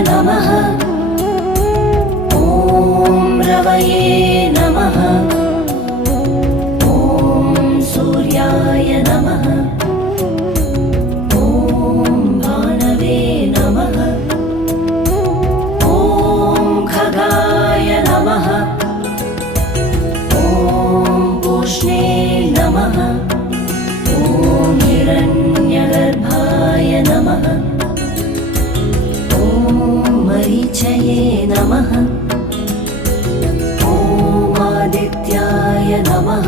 नमः। ॐ रवये नमः। ॐ सूर्याय नमः। ॐ भानवे नमः। ॐ खगाय नमः। ॐ पूष्णे नमः। ॐ हिरण्यगर्भाय नमः। ॐ मरीचये नमः। ॐ आदित्याय नमः।